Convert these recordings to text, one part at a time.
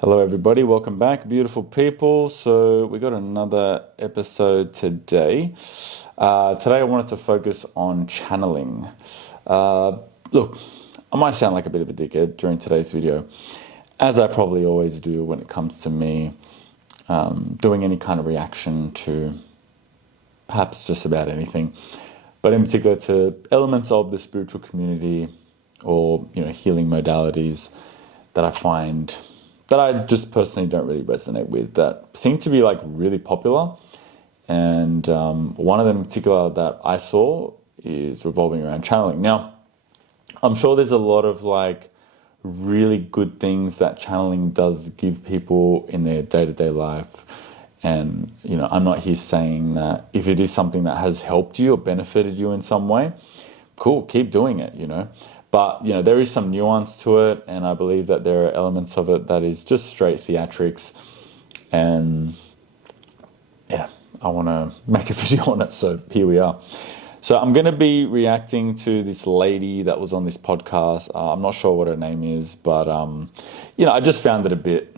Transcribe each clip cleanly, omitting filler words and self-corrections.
Hello, everybody. Welcome back, beautiful people. So we got another episode today. Today I wanted to focus on channeling. Look, I might sound like a bit of a dickhead during today's video, as I probably always do when it comes to me doing any kind of reaction to perhaps just about anything, but in particular to elements of the spiritual community or healing modalities that I find that I just personally don't really resonate with, that seem to be like really popular. And one of them in particular that I saw is revolving around channeling. Now, I'm sure there's a lot of like really good things that channeling does give people in their day-to-day life. And, I'm not here saying that if it is something that has helped you or benefited you in some way, cool, keep doing it, But, there is some nuance to it, and I believe that there are elements of it that is just straight theatrics. And, yeah, I want to make a video on it, so here we are. So I'm going to be reacting to this lady that was on this podcast. I'm not sure what her name is, but, I just found it a bit,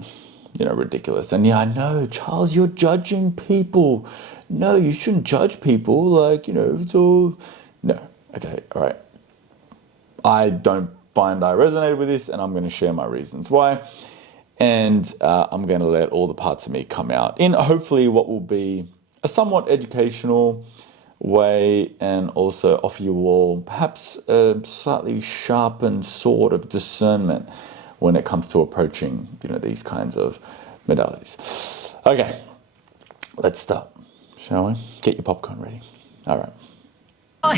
ridiculous. And, yeah, I know, Charles, you're judging people. No, you shouldn't judge people. Like, it's all... No, okay, all right. I don't find I resonated with this, and I'm going to share my reasons why. And I'm going to let all the parts of me come out in hopefully what will be a somewhat educational way, and also offer you all perhaps a slightly sharpened sword of discernment when it comes to approaching, these kinds of modalities. Okay, let's start, shall we? Get your popcorn ready. All right. We are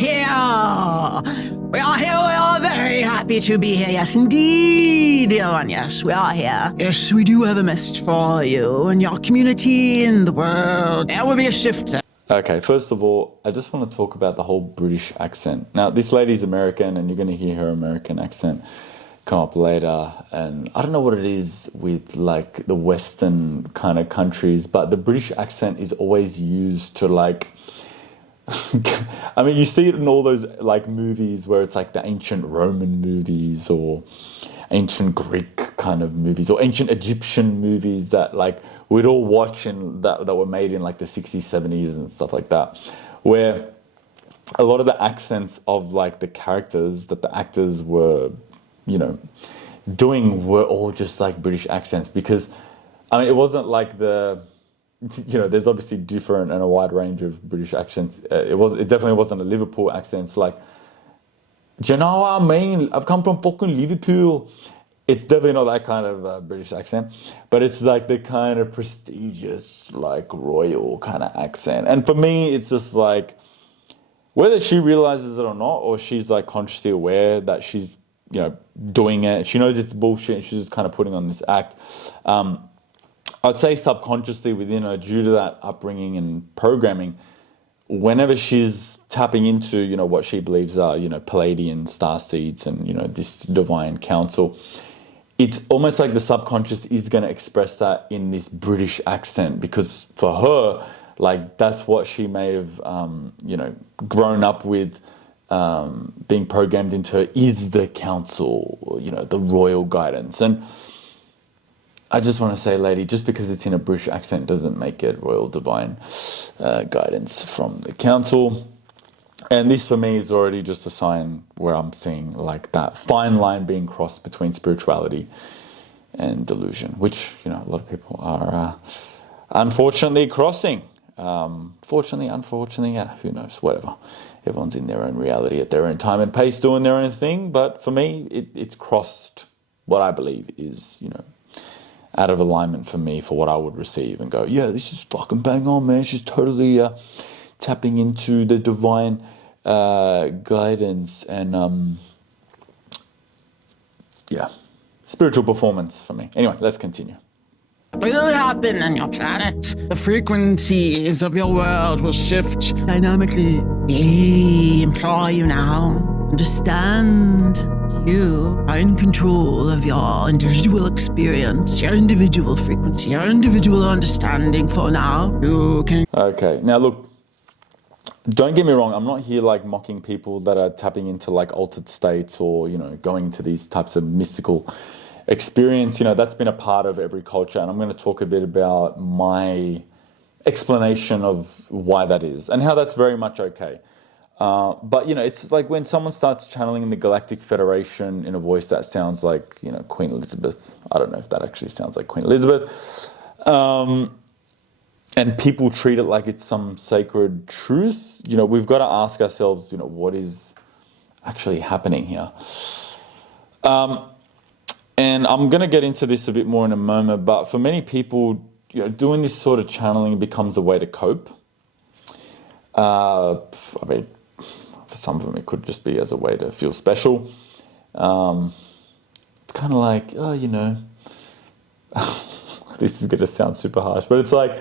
here. We are very happy to be here. Yes, indeed, dear one. Yes, we are here. Yes, we do have a message for you and your community in the world. There will be a shift. Okay, first of all, I just want to talk about the whole British accent. Now, this lady's American, and you're going to hear her American accent come up later. And I don't know what it is with like the Western kind of countries, but the British accent is always used to like... I mean, you see it in all those like movies where it's like the ancient Roman movies or ancient Greek kind of movies or ancient Egyptian movies that like we'd all watch and that were made in like the 60s, 70s and stuff like that, where a lot of the accents of like the characters that the actors were, doing were all just like British accents. Because, I mean, it wasn't like there's obviously different and a wide range of British accents. It definitely wasn't a Liverpool accent. It's like, do you know what I mean? I've come from fucking Liverpool. It's definitely not that kind of British accent, but it's like the kind of prestigious, like royal kind of accent. And for me, it's just like, whether she realizes it or not, or she's like consciously aware that she's, doing it. She knows it's bullshit and she's just kind of putting on this act. I'd say subconsciously within her, due to that upbringing and programming, whenever she's tapping into, what she believes are, Palladian star seeds and, this divine counsel, it's almost like the subconscious is going to express that in this British accent, because for her, like, that's what she may have, grown up with, being programmed into her is the counsel, the royal guidance. And I just want to say, lady, just because it's in a British accent doesn't make it royal divine guidance from the council. And this for me is already just a sign where I'm seeing like that fine line being crossed between spirituality and delusion, which, a lot of people are unfortunately crossing. Fortunately, unfortunately, who knows, whatever. Everyone's in their own reality at their own time and pace doing their own thing. But for me, it's crossed what I believe is, out of alignment for me, for what I would receive and go, yeah, this is fucking bang on, man. She's totally tapping into the divine guidance and, spiritual performance for me. Anyway, let's continue. Will happen on your planet. The frequencies of your world will shift dynamically. We implore you now. Understand you are in control of your individual experience, your individual frequency, your individual understanding for now. You can... Okay, now look, don't get me wrong, I'm not here like mocking people that are tapping into like altered states or, going to these types of mystical experience, that's been a part of every culture. And I'm going to talk a bit about my explanation of why that is and how that's very much okay. But, it's like when someone starts channeling the Galactic Federation in a voice that sounds like, Queen Elizabeth. I don't know if that actually sounds like Queen Elizabeth. And people treat it like it's some sacred truth. We've got to ask ourselves, what is actually happening here? And I'm going to get into this a bit more in a moment, but for many people, doing this sort of channeling becomes a way to cope. For some of them, it could just be as a way to feel special. It's kind of like, this is going to sound super harsh, but it's like,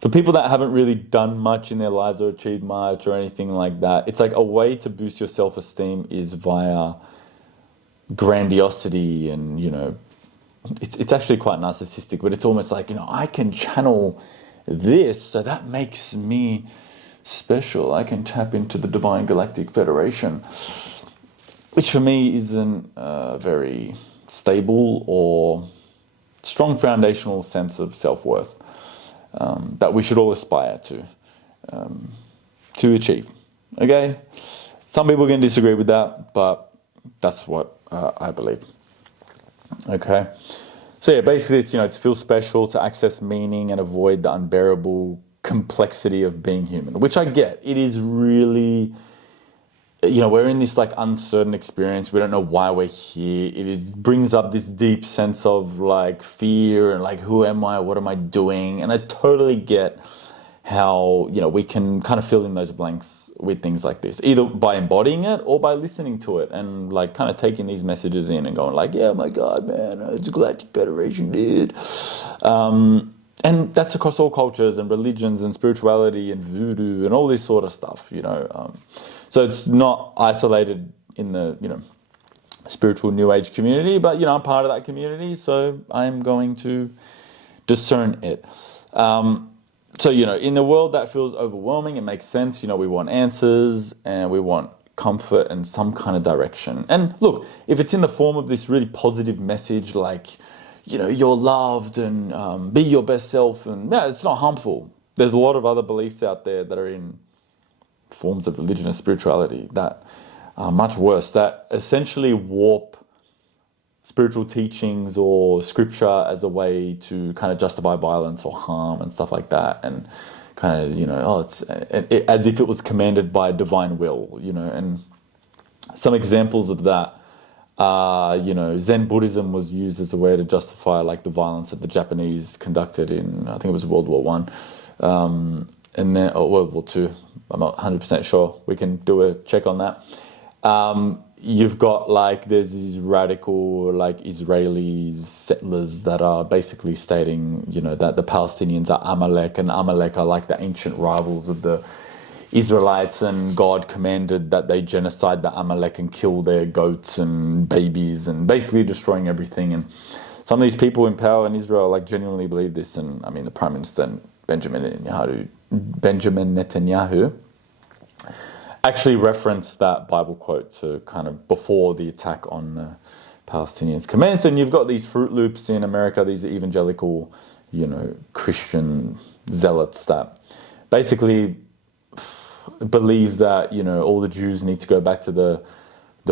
for people that haven't really done much in their lives or achieved much or anything like that, it's like a way to boost your self-esteem is via grandiosity and, it's actually quite narcissistic, but it's almost like, I can channel this, so that makes me special. I can tap into the Divine Galactic Federation, which for me isn't a very stable or strong foundational sense of self-worth that we should all aspire to achieve. Okay? Some people can disagree with that, but that's what I believe. Okay? So yeah, basically it's, to feel special, to access meaning and avoid the unbearable complexity of being human, which I get. It is really, we're in this like uncertain experience. We don't know why we're here. Brings up this deep sense of like fear and like, who am I? What am I doing? And I totally get how, we can kind of fill in those blanks with things like this, either by embodying it or by listening to it and like kind of taking these messages in and going like, yeah, my God, man, it's a Galactic Federation, dude. And that's across all cultures and religions and spirituality and voodoo and all this sort of stuff, So it's not isolated in the, spiritual New Age community, but, I'm part of that community, so I'm going to discern it. So, in the world that feels overwhelming, it makes sense. We want answers and we want comfort and some kind of direction. And look, if it's in the form of this really positive message like, you're loved and be your best self, and yeah, it's not harmful. There's a lot of other beliefs out there that are in forms of religion and spirituality that are much worse, that essentially warp spiritual teachings or scripture as a way to kind of justify violence or harm and stuff like that, and kind of, it's as if it was commanded by divine will, and some examples of that are, Zen Buddhism was used as a way to justify like the violence that the Japanese conducted in, I think it was World War One, and then World War Two. I'm not 100% sure. We can do a check on that. You've got like, there's these radical like Israeli settlers that are basically stating, that the Palestinians are Amalek, and Amalek are like the ancient rivals of the Israelites, and God commanded that they genocide the Amalek and kill their goats and babies and basically destroying everything. And some of these people in power in Israel like genuinely believe this. And I mean, the Prime Minister Benjamin Netanyahu actually referenced that Bible quote to kind of before the attack on the Palestinians commenced. And you've got these Fruit Loops in America, these evangelical, Christian zealots that basically believe that, all the Jews need to go back to the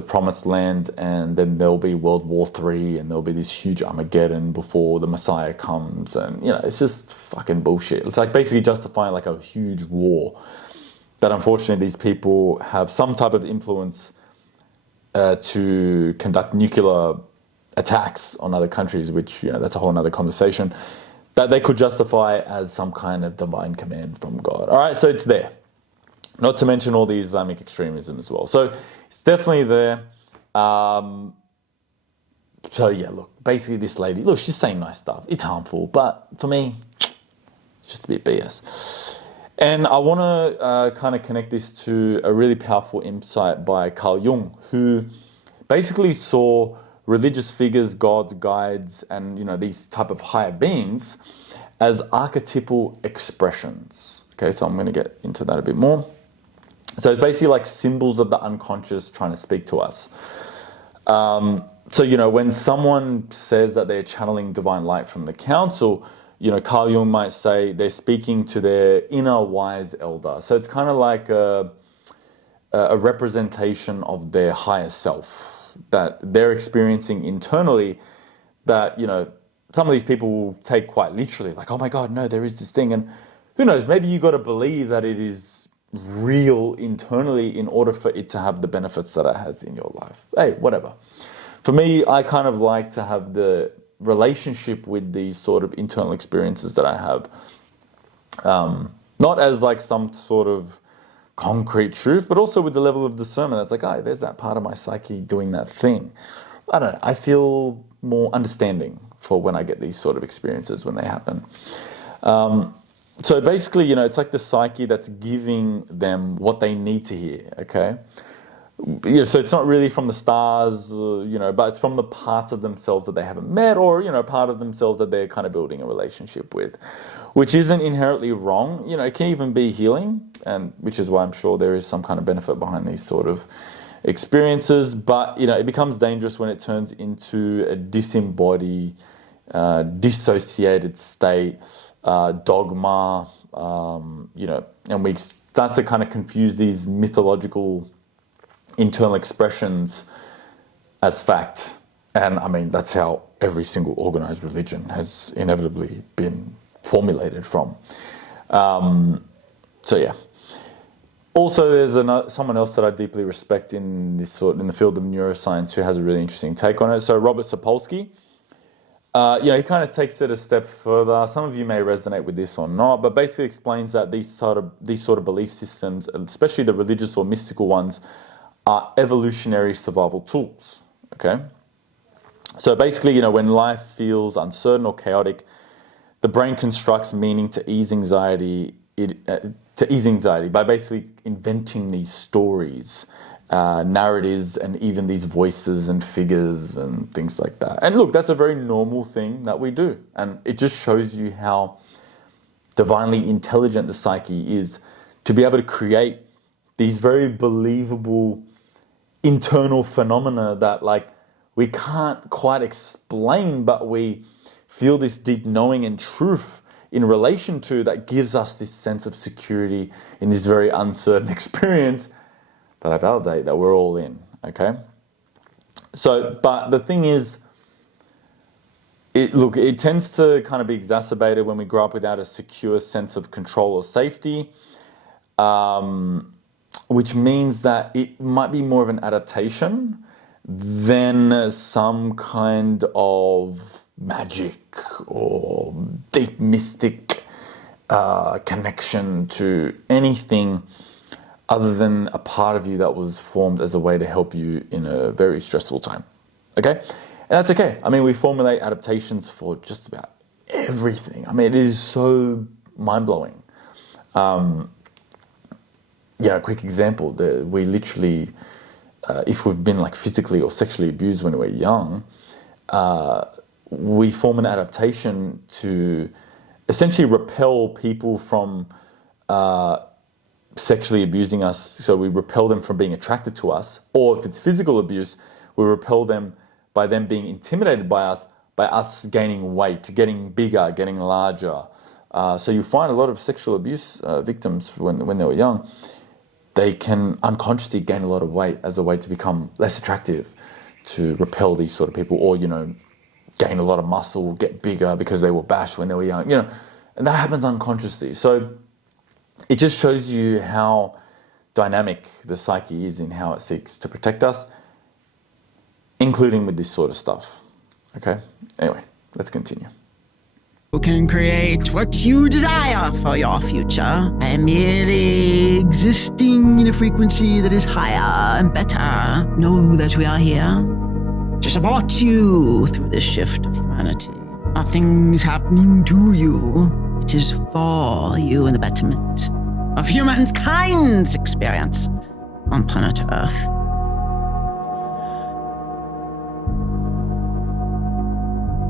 promised land, and then there'll be World War III and there'll be this huge Armageddon before the Messiah comes. And, it's just fucking bullshit. It's like basically justifying like a huge war that unfortunately these people have some type of influence to conduct nuclear attacks on other countries, which, that's a whole other conversation, that they could justify as some kind of divine command from God. All right, so it's there. Not to mention all the Islamic extremism as well. So it's definitely there. So yeah, look, basically this lady, look, she's saying nice stuff. It's harmful, but for me, it's just a bit BS. And I want to kind of connect this to a really powerful insight by Carl Jung, who basically saw religious figures, gods, guides, and these type of higher beings as archetypal expressions. Okay, so I'm going to get into that a bit more. So it's basically like symbols of the unconscious trying to speak to us. So, when someone says that they're channeling divine light from the council, Carl Jung might say they're speaking to their inner wise elder. So it's kind of like a representation of their higher self that they're experiencing internally that, some of these people will take quite literally, like, oh my God, no, there is this thing. And who knows, maybe you got to believe that it is real internally in order for it to have the benefits that it has in your life. Hey, whatever. For me, I kind of like to have the relationship with these sort of internal experiences that I have. Not as like some sort of concrete truth, but also with the level of discernment that's like, oh, there's that part of my psyche doing that thing. I don't know. I feel more understanding for when I get these sort of experiences when they happen. So basically, it's like the psyche that's giving them what they need to hear, okay? So it's not really from the stars, but it's from the parts of themselves that they haven't met or, part of themselves that they're kind of building a relationship with, which isn't inherently wrong. It can even be healing, and which is why I'm sure there is some kind of benefit behind these sort of experiences. But, it becomes dangerous when it turns into a disembodied, dissociated state, dogma, and we start to kind of confuse these mythological internal expressions as fact. And I mean, that's how every single organized religion has inevitably been formulated from. So yeah. Also, there's someone else that I deeply respect in the field of neuroscience who has a really interesting take on it. So Robert Sapolsky, he kind of takes it a step further. Some of you may resonate with this or not, but basically explains that these sort of belief systems, especially the religious or mystical ones, are evolutionary survival tools, okay? So basically, when life feels uncertain or chaotic, the brain constructs meaning to ease anxiety by basically inventing these stories, narratives, and even these voices and figures and things like that. And look, that's a very normal thing that we do. And it just shows you how divinely intelligent the psyche is to be able to create these very believable internal phenomena that we can't quite explain, but we feel this deep knowing and truth in relation to that gives us this sense of security in this very uncertain experience that I validate that we're all in, okay? So, but the thing is, it tends to kind of be exacerbated when we grow up without a secure sense of control or safety, which means that it might be more of an adaptation than some kind of magic or deep mystic connection to anything other than a part of you that was formed as a way to help you in a very stressful time. Okay? And that's okay. I mean, we formulate adaptations for just about everything. I mean, it is so mind-blowing. A quick example, we literally, if we've been physically or sexually abused when we're young, we form an adaptation to essentially repel people from sexually abusing us. So we repel them from being attracted to us, or if it's physical abuse, we repel them by them being intimidated by us gaining weight, getting bigger, getting larger. So you find a lot of sexual abuse victims when they were young, they can unconsciously gain a lot of weight as a way to become less attractive, to repel these sort of people, or, gain a lot of muscle, get bigger because they were bashed when they were young, and that happens unconsciously. So it just shows you how dynamic the psyche is in how it seeks to protect us, including with this sort of stuff. Okay? Anyway, let's continue. You can create what you desire for your future by merely existing in a frequency that is higher and better. Know that we are here to support you through this shift of humanity. Nothing's happening to you. It is for you and the betterment of humankind's experience on planet Earth.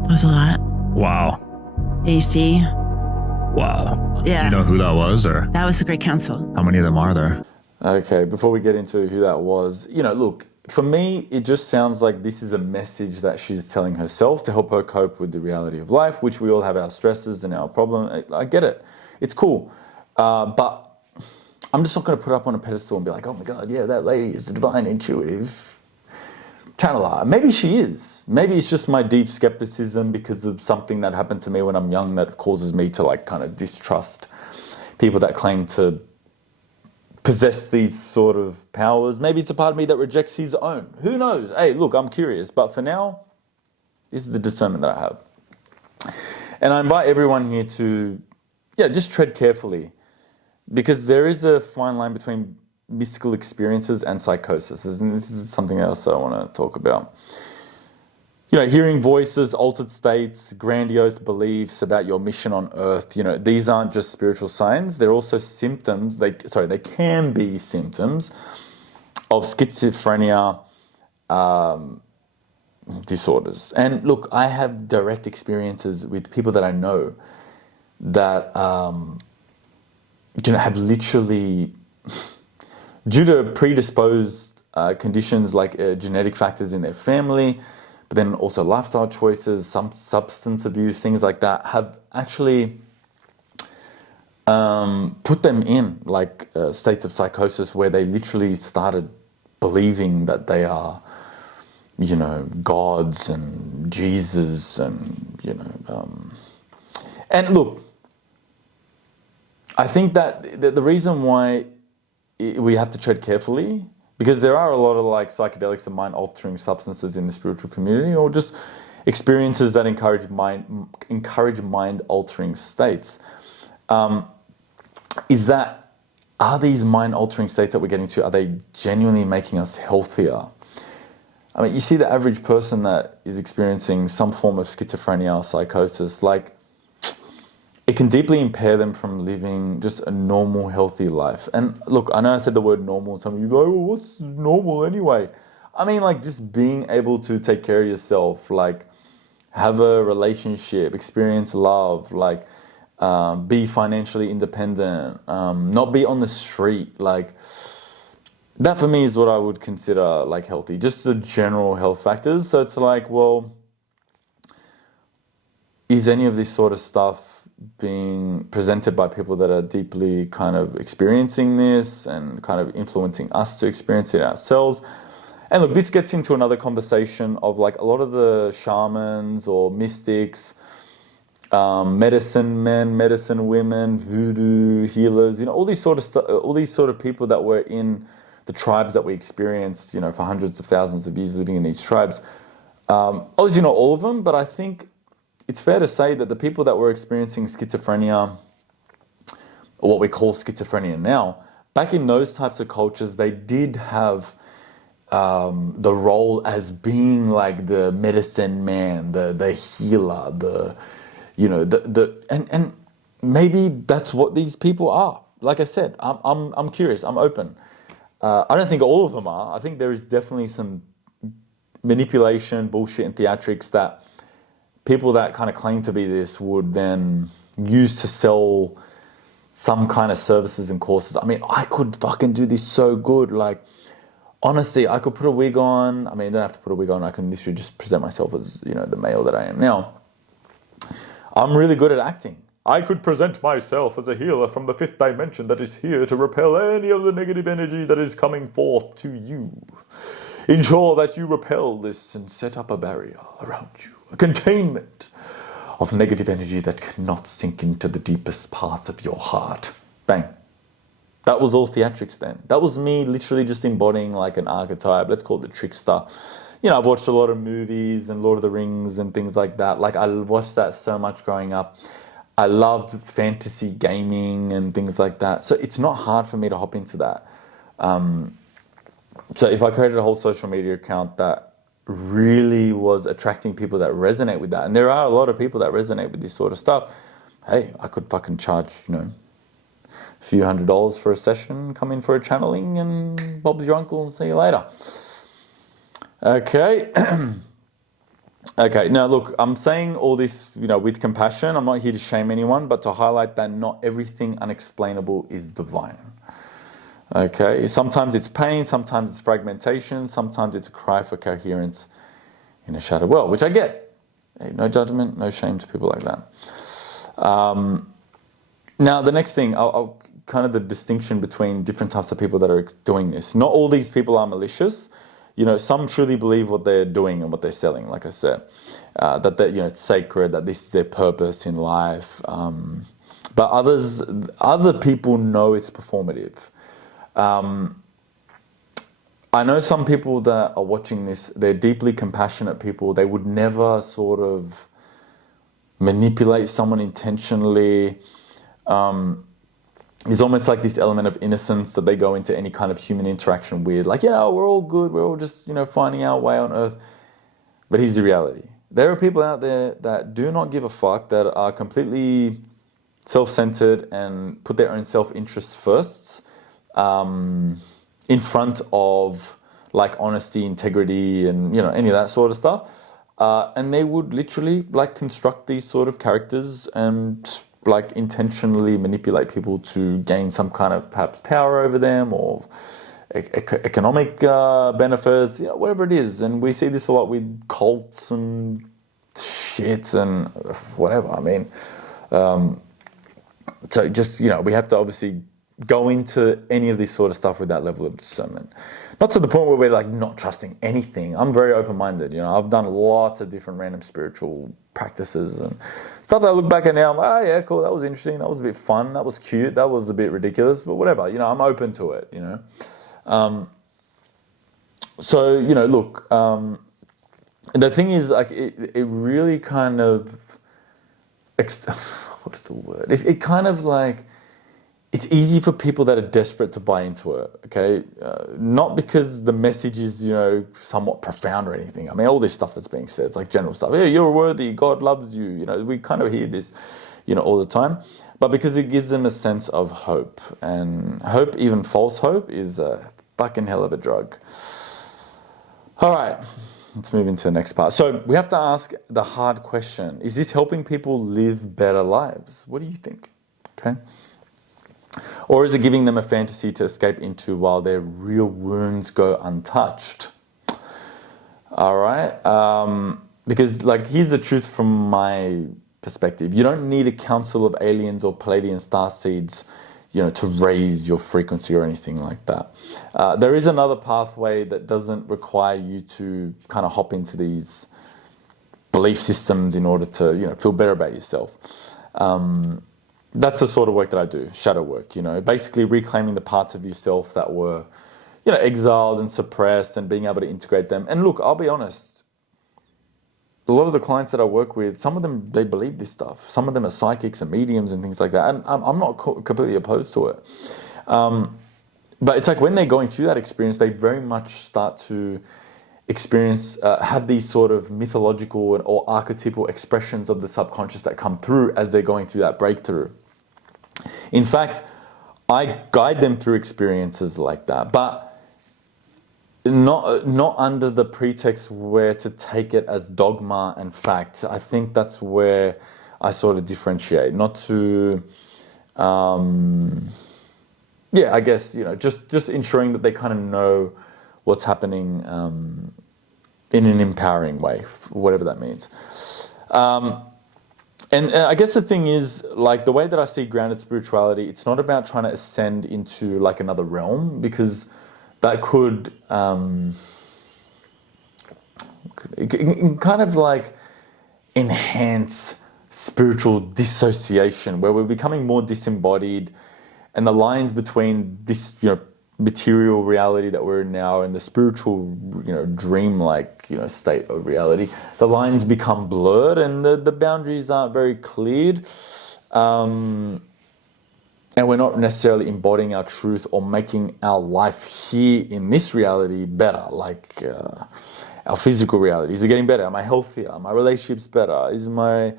That was a lot. Wow. You see? Wow. Yeah. Do you know who that was, or That was the Great Council. how many of them are there? Okay, before we get into who that was, look, for me, it just sounds like this is a message that she's telling herself to help her cope with the reality of life, which we all have our stresses and our problems. I get it. It's cool. But I'm just not going to put it up on a pedestal and be like, oh my God, yeah, that lady is the divine intuitive channeler. Maybe she is. Maybe it's just my deep skepticism because of something that happened to me when I'm young that causes me to like kind of distrust people that claim to possess these sort of powers. Maybe it's a part of me that rejects his own. Who knows? Hey, look, I'm curious. But for now, this is the discernment that I have. And I invite everyone here to, just tread carefully, because there is a fine line between mystical experiences and psychosis. And this is something else I want to talk about. Hearing voices, altered states, grandiose beliefs about your mission on earth, these aren't just spiritual signs. They're also symptoms. They can be symptoms of schizophrenia disorders. And look, I have direct experiences with people that I know that, have literally, due to predisposed conditions like genetic factors in their family, but then also lifestyle choices, some substance abuse, things like that, have actually put them in like states of psychosis where they literally started believing that they are, gods and Jesus and, and look, I think that the reason why we have to tread carefully, because there are a lot of like psychedelics and mind-altering substances in the spiritual community, or just experiences that encourage mind-altering states. Are these mind-altering states that we're getting to, are they genuinely making us healthier? I mean, you see the average person that is experiencing some form of schizophrenia or psychosis, like, it can deeply impair them from living just a normal, healthy life. And look, I know I said the word normal, and some of you go, well, what's normal anyway? I mean, like, just being able to take care of yourself, like, have a relationship, experience love, like, be financially independent, not be on the street, like, that for me is what I would consider, like, healthy. Just the general health factors. So it's like, well, is any of this sort of stuff being presented by people that are deeply kind of experiencing this and kind of influencing us to experience it ourselves? And look, this gets into another conversation of like a lot of the shamans or mystics, medicine men, medicine women, voodoo healers, all these sort of people that were in the tribes that we experienced, for hundreds of thousands of years living in these tribes. Obviously not all of them, but I think it's fair to say that the people that were experiencing schizophrenia, or what we call schizophrenia now, back in those types of cultures, they did have the role as being like the medicine man, the healer, and maybe that's what these people are. Like I said, I'm curious, I'm open. I don't think all of them are. I think there is definitely some manipulation, bullshit, and theatrics that people that kind of claim to be this would then use to sell some kind of services and courses. I mean, I could fucking do this so good. Like, honestly, I could put a wig on. I mean, I don't have to put a wig on. I can literally just present myself as, the male that I am now. I'm really good at acting. I could present myself as a healer from the fifth dimension that is here to repel any of the negative energy that is coming forth to you. Ensure that you repel this and set up a barrier around you. A containment of negative energy that cannot sink into the deepest parts of your heart. Bang. That was all theatrics then. That was me literally just embodying like an archetype. Let's call it the trickster. I've watched a lot of movies and Lord of the Rings and things like that. Like, I watched that so much growing up. I loved fantasy gaming and things like that. So it's not hard for me to hop into that. So if I created a whole social media account that really was attracting people that resonate with that, and there are a lot of people that resonate with this sort of stuff, hey, I could fucking charge, a few $100s for a session, come in for a channeling, and Bob's your uncle, and see you later. Okay. Okay, now look, I'm saying all this, with compassion. I'm not here to shame anyone, but to highlight that not everything unexplainable is divine. Okay, sometimes it's pain, sometimes it's fragmentation, sometimes it's a cry for coherence in a shattered world, which I get. Hey, no judgment, no shame to people like that. Now, the next thing, I'll kind of the distinction between different types of people that are doing this. Not all these people are malicious. Some truly believe what they're doing and what they're selling, like I said. That it's sacred, that this is their purpose in life. But other people know it's performative. I know some people that are watching this, they're deeply compassionate people. They would never sort of manipulate someone intentionally. There's almost like this element of innocence that they go into any kind of human interaction with. Like, we're all good. We're all just, finding our way on earth. But here's the reality. There are people out there that do not give a fuck, that are completely self-centered and put their own self-interests first, in front of like honesty, integrity, and any of that sort of stuff. And they would literally like construct these sort of characters and like intentionally manipulate people to gain some kind of perhaps power over them or economic benefits, whatever it is. And we see this a lot with cults and shit and whatever. I mean, so just, we have to obviously go into any of this sort of stuff with that level of discernment. Not to the point where we're like not trusting anything. I'm very open-minded. I've done lots of different random spiritual practices and stuff that I look back at now. I'm like, oh yeah, cool. That was interesting. That was a bit fun. That was cute. That was a bit ridiculous, but whatever. I'm open to it. So look. The thing is, like, it really kind of what's the word? It kind of like. It's easy for people that are desperate to buy into it, okay? Not because the message is, somewhat profound or anything. I mean, all this stuff that's being said, it's like general stuff. Yeah, you're worthy, God loves you. We kind of hear this, all the time. But because it gives them a sense of hope. And hope, even false hope, is a fucking hell of a drug. All right, let's move into the next part. So we have to ask the hard question. Is this helping people live better lives? What do you think? Okay. Or is it giving them a fantasy to escape into while their real wounds go untouched? All right. Because, here's the truth from my perspective. You don't need a council of aliens or Palladian star seeds, to raise your frequency or anything like that. There is another pathway that doesn't require you to kind of hop into these belief systems in order to, feel better about yourself. That's the sort of work that I do, shadow work, basically reclaiming the parts of yourself that were, exiled and suppressed and being able to integrate them. And look, I'll be honest, a lot of the clients that I work with, some of them, they believe this stuff. Some of them are psychics and mediums and things like that. And I'm not completely opposed to it. But it's like when they're going through that experience, they very much start to experience, have these sort of mythological or archetypal expressions of the subconscious that come through as they're going through that breakthrough. In fact, I guide them through experiences like that, but not under the pretext where to take it as dogma and fact. I think that's where I sort of differentiate. Not to, I guess, just ensuring that they kind of know what's happening in an empowering way, whatever that means. And I guess the thing is, the way that I see grounded spirituality, it's not about trying to ascend into another realm, because that could kind of enhance spiritual dissociation, where we're becoming more disembodied, and the lines between this, material reality that we're in now and the spiritual, dream-like, state of reality, the lines become blurred and the boundaries aren't very cleared. And we're not necessarily embodying our truth or making our life here in this reality better, our physical reality. Is it getting better? Am I healthier? Are my relationships better? Is my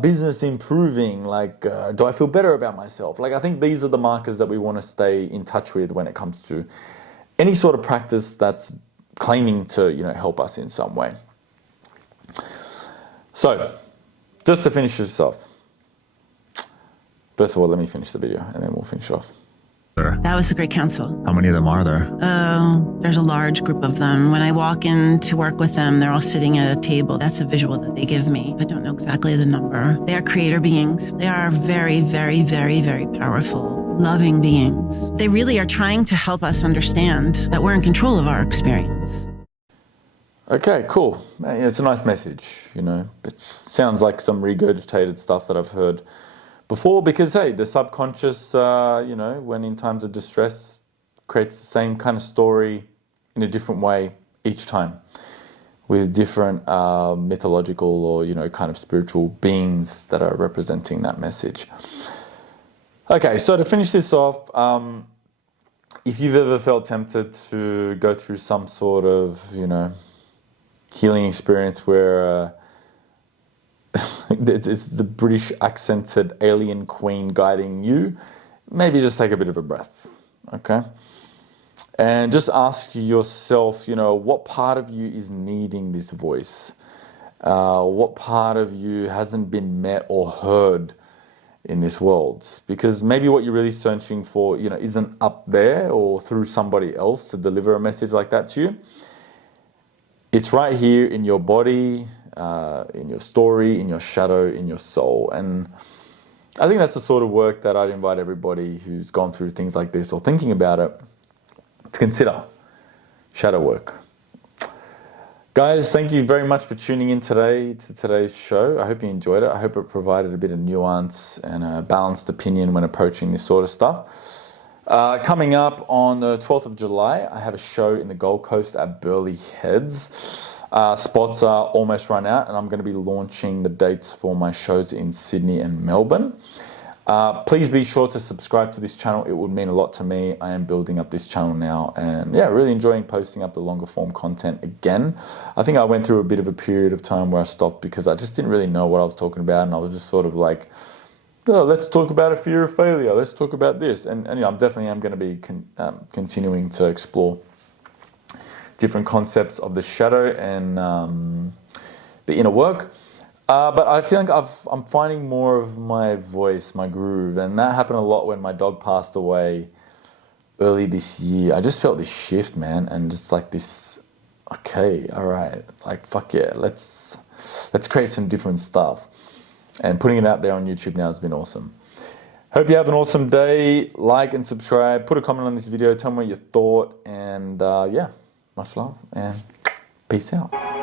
business improving? Do I feel better about myself? I think these are the markers that we want to stay in touch with when it comes to any sort of practice that's claiming to, help us in some way. So, just to finish this off, first of all, let me finish the video and then we'll finish off. Or That was the Great Council. how many of them are there? Oh, there's a large group of them. When I walk in to work with them, they're all sitting at a table. That's a visual that they give me. I don't know exactly the number. They are creator beings. They are very, very, very, very powerful, loving beings. They really are trying to help us understand that we're in control of our experience. Okay, cool. Yeah, it's a nice message, you know. It sounds like some regurgitated stuff that I've heard before because, hey, the subconscious, you know, when in times of distress, creates the same kind of story in a different way each time with different mythological or, you know, kind of spiritual beings that are representing that message. Okay, so to finish this off, if you've ever felt tempted to go through some sort of, you know, healing experience where it's the British accented alien queen guiding you, maybe just take a bit of a breath, okay? And just ask yourself, you know, what part of you is needing this voice? What part of you hasn't been met or heard in this world? Because maybe what you're really searching for, you know, isn't up there or through somebody else to deliver a message like that to you. It's right here in your body, in your story, in your shadow, in your soul. And I think that's the sort of work that I'd invite everybody who's gone through things like this or thinking about it to consider. Shadow work. Guys, thank you very much for tuning in today to today's show. I hope you enjoyed it. I hope it provided a bit of nuance and a balanced opinion when approaching this sort of stuff. Coming up on the 12th of July, I have a show in the Gold Coast at Burleigh Heads. Spots are almost run out, and I'm going to be launching the dates for my shows in Sydney and Melbourne. Please be sure to subscribe to this channel. It would mean a lot to me. I am building up this channel now, and yeah, really enjoying posting up the longer form content again. I think I went through a bit of a period of time where I stopped because I just didn't really know what I was talking about, and I was just sort of like, oh, let's talk about a fear of failure. Let's talk about this. And you know, I'm definitely going to be continuing to explore different concepts of the shadow and the inner work. But I feel like I'm finding more of my voice, my groove. And that happened a lot when my dog passed away early this year. I just felt this shift, man. And just like this, okay, all right. Like, fuck yeah, let's create some different stuff. And putting it out there on YouTube now has been awesome. Hope you have an awesome day. Like and subscribe. Put a comment on this video. Tell me what you thought. And yeah, much love and peace out.